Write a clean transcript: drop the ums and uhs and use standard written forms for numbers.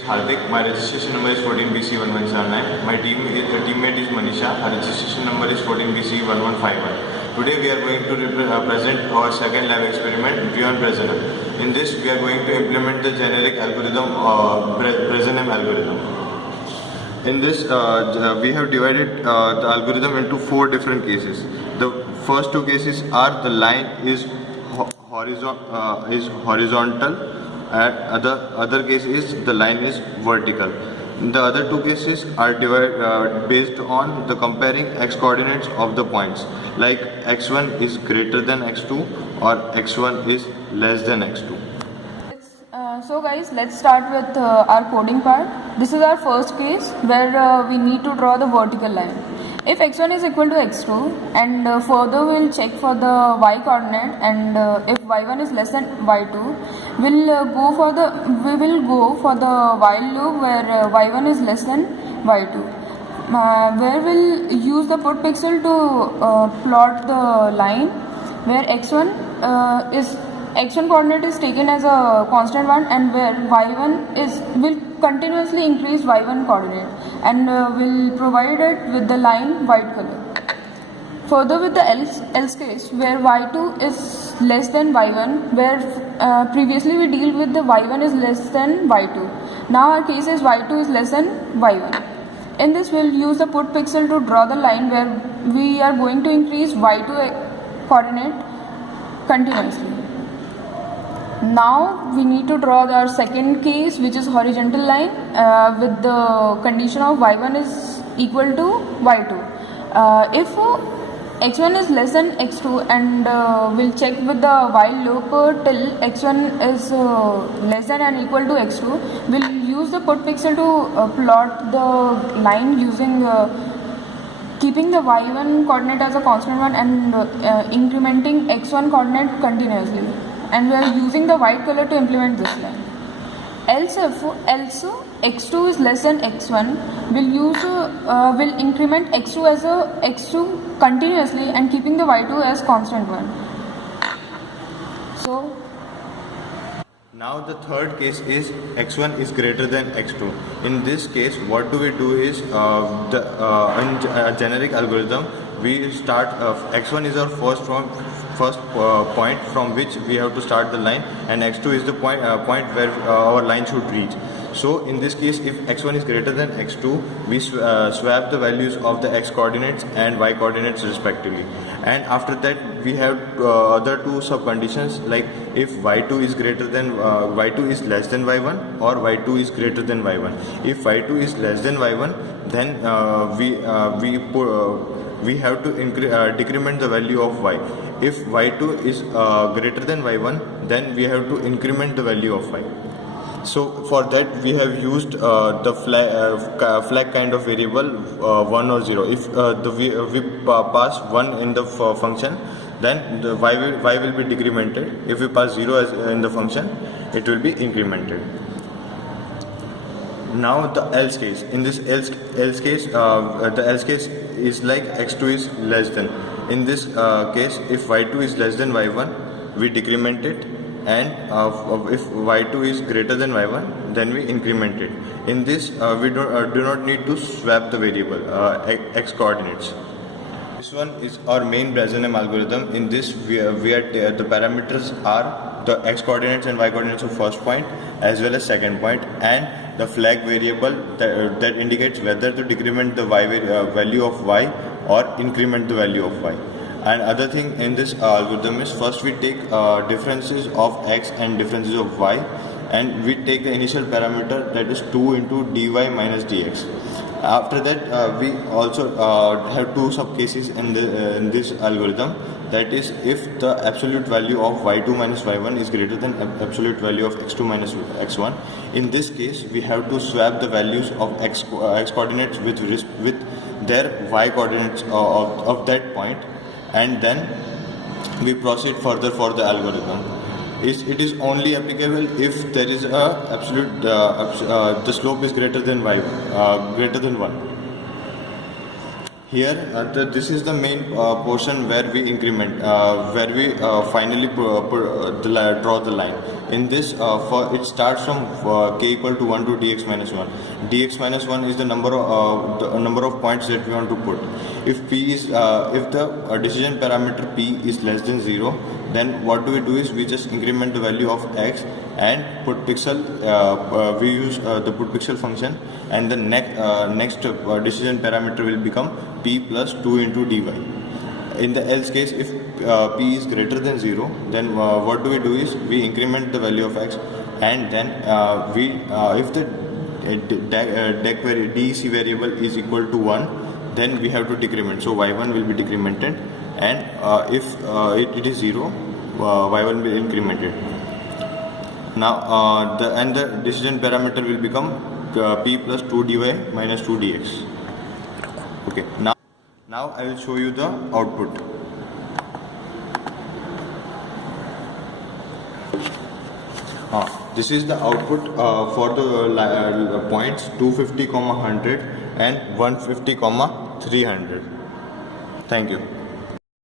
Hardik, my registration number is 14BC1179. My teammate is Manisha. Her registration number is 14BC1151. Today we are going to present our second lab experiment beyond bressenham. In this we are going to implement the generic algorithm bressenham algorithm. In this we have divided the algorithm into 4 different cases. The first 2 cases are the line is horizontal, and other case is the line is vertical. The other 2 cases are based on the comparing x coordinates of the points, like x1 is greater than x2 or x1 is less than x2. So guys, let's start with our coding part. This is our first case where we need to draw the vertical line. If x1 is equal to x2, and further we'll check for the y coordinate, and if y1 is less than y2, we will go for the while loop where y1 is less than y2, where we'll use the put pixel to plot the line where x1 coordinate is taken as a constant one, and where y1 will continuously increase y1 coordinate, and will provide it with the line white color. Further with the else case where y2 is less than y1, where previously we deal with the y1 is less than y2. Now our case is y2 is less than y1. In this we'll use the put pixel to draw the line where we are going to increase y2 coordinate continuously. Now we need to draw our second case, which is horizontal line with the condition of y1 is equal to y2. If x1 is less than x2, and we'll check with the while loop till x1 is less than and equal to x2, we'll use the put pixel to plot the line using keeping the y1 coordinate as a constant one, and incrementing x1 coordinate continuously. And we are using the white color to implement this line. Else x2 is less than x1, we'll increment x2 as a x2 continuously, and keeping the y2 as constant one. So now the third case is x1 is greater than x2. In this case, what do we do is in a generic algorithm, we start x1 is our first point from which we have to start the line, and x2 is the point where our line should reach. So in this case, if x1 is greater than x2, we swap the values of the x coordinates and y coordinates respectively. And after that we have other 2 sub conditions, like if y2 is greater than y2 is less than y1, or y2 is greater than y1. If y2 is less than y1, then we have to decrement the value of y. If y2 is greater than y1, then we have to increment the value of y. So for that we have used the flag kind of variable 1 or 0. If we pass 1 in the function, then the y will be decremented. If we pass 0 as in the function, it will be incremented. Now the else case. In this else case, the else case is like x2 is less than. In this case, if y2 is less than y1, we decrement it, and if y2 is greater than y1, then we increment it. In this we do not need to swap the variable x coordinates. This one is our main bressenham algorithm. In this the parameters are the x coordinates and y coordinates of first point as well as second point, and the flag variable that indicates whether to decrement the value of y or increment the value of y. And other thing in this algorithm is, first we take differences of x and differences of y, and we take the initial parameter, that is 2 into dy minus dx. After that we also have 2 sub cases in this algorithm, that is if the absolute value of y2 minus y1 is greater than absolute value of x2 minus x1. In this case we have to swap the values of x coordinates with their y coordinates of that point, and then we proceed further for the algorithm. It is only applicable if there is a absolute the slope is greater than 1. Here, this is the main portion where we increment, where we finally draw the line. In this, it starts from k equal to 1 to dx minus 1. Dx minus 1 is the number of points that we want to put. If if the decision parameter p is less than 0, then what do is we just increment the value of x and put pixel. We use the put pixel function, and the next decision parameter will become p plus 2 into dy. In the else case, if p is greater than 0, then what do is we increment the value of x, and then if the DEC variable is equal to 1, then we have to decrement. So y1 will be decremented, and if it is 0, y1 will be incremented. Now the decision parameter will become p plus 2 dy minus 2 dx. Okay. Now I will show you the output. This is the output for the points 250, 100 and 150, 300. Thank you.